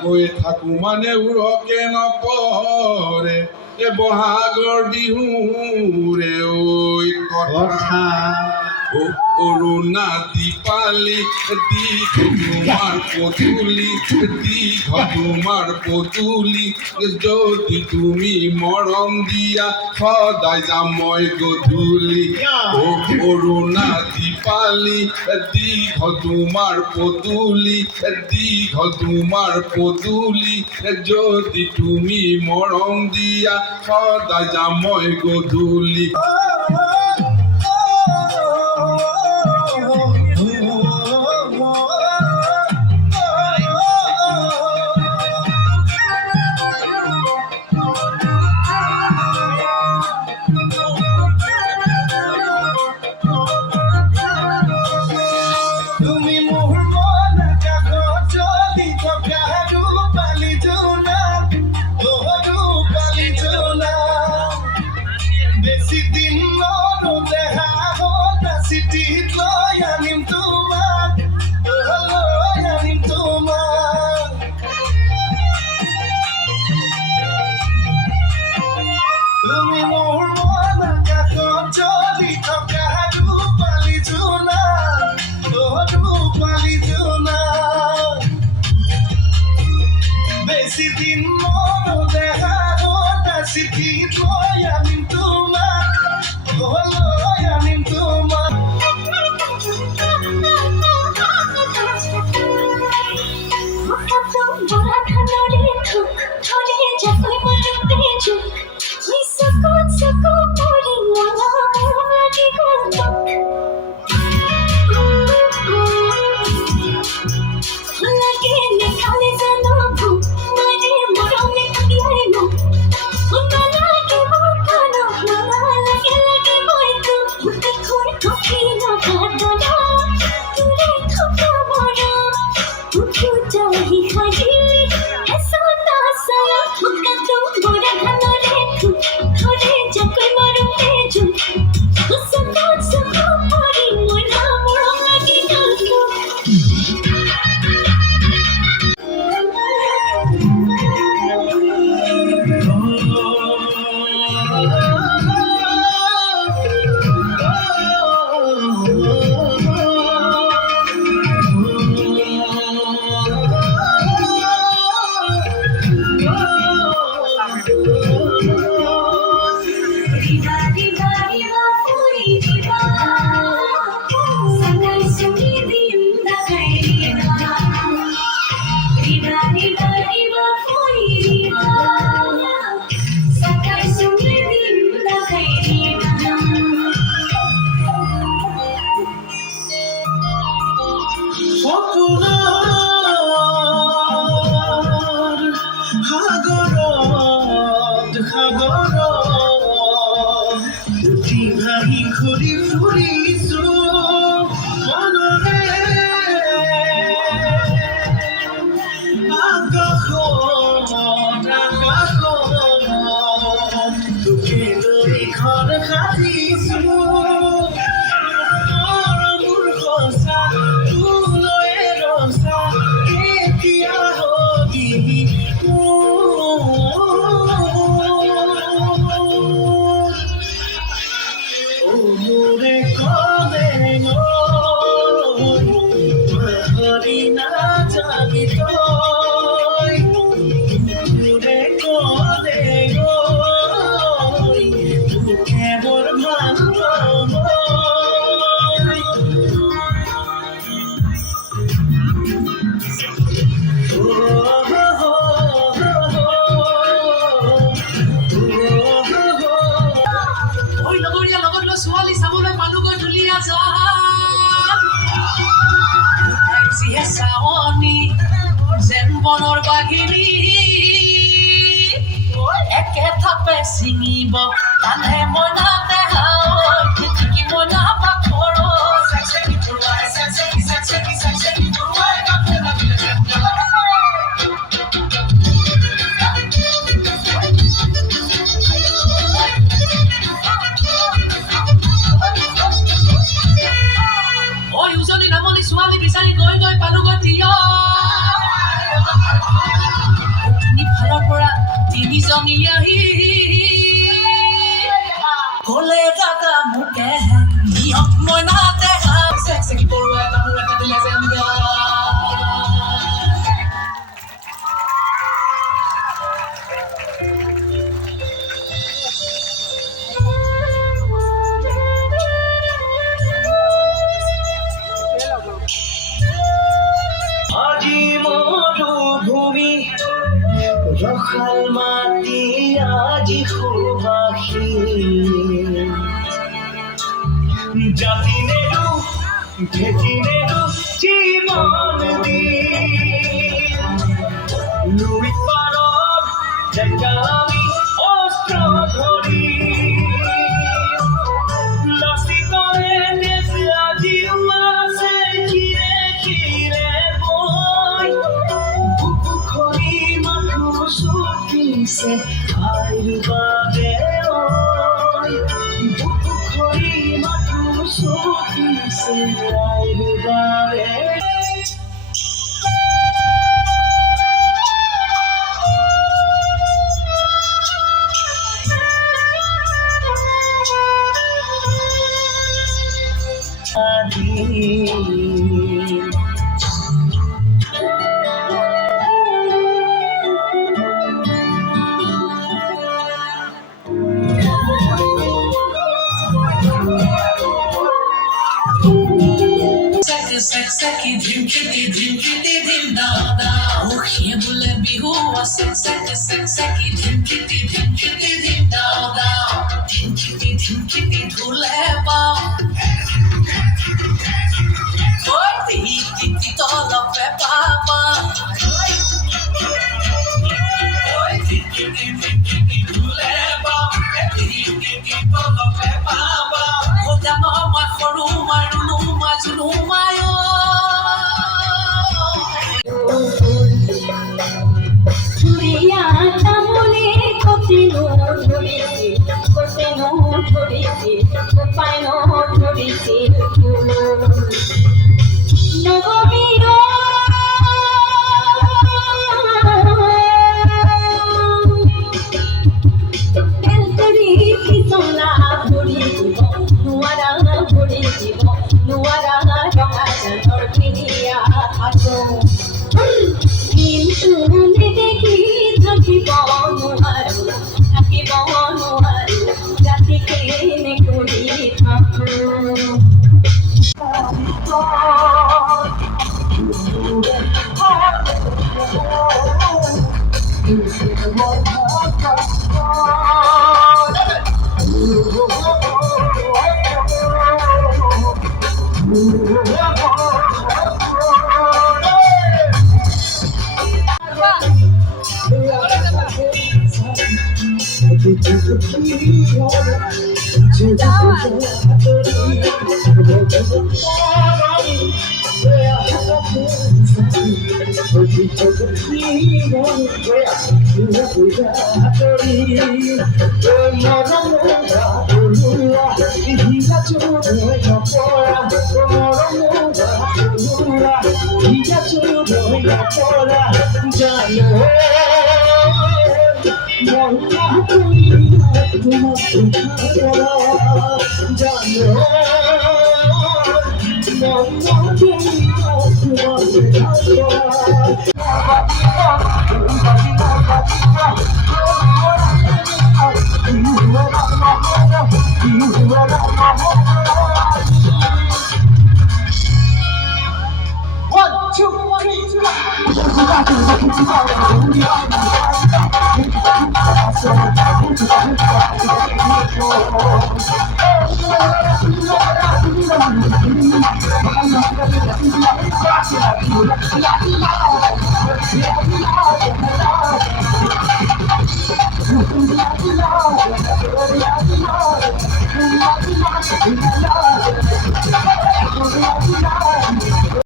কৈ থাকো মানে উৰকে নপৰে এ বহাগৰ বিহুৰে ঐ কথা অৰুণা দীপালি দীঘ তোমাৰ পদূলি দীঘ তোমাৰ পদূলি যদি তুমি মৰম দিয়া সদায় যাম মই গধূলি অৰুণা দীপালি দীঘ তোমাৰ পদূলি দীঘ তোমাৰ পদূলি যদি তুমি মৰম দিয়া সদায় যাম মই গধূলি ছোৱালী বিচাৰি গৈ গৈ পালোগৈ প্ৰিয় ফালৰ পৰা তিনিজনী আহি ক'লে দাদা মোকে নিয়ক মই নাদেখা চেকি পৰুৱাই কামোৰ এটা দিলে যেন আজি মৰুভূমি ৰসাল মাটি আজি সুবাসী জাতি নেৰু ঢেঁকী নেৰু জীৱন দি লুই পাৰত ডেকা আমি অস্ত্ৰ ধৰি লাচিতৰে দেশ আজিও আছে শিৰে শিৰে বৈ বুকুখনি মাথো চুপিছে আইৰ বাবে বুকুখনি মাথো চুপিছে আইৰ বাবে Sexy dream kitty dream da da oh he bole bihu sexy dream kitty dream da da dream kitty dhule pa oi titi tola pe papa oi titi dhule pa titi tola pe papa oja no ma khoru marunu majunu mayo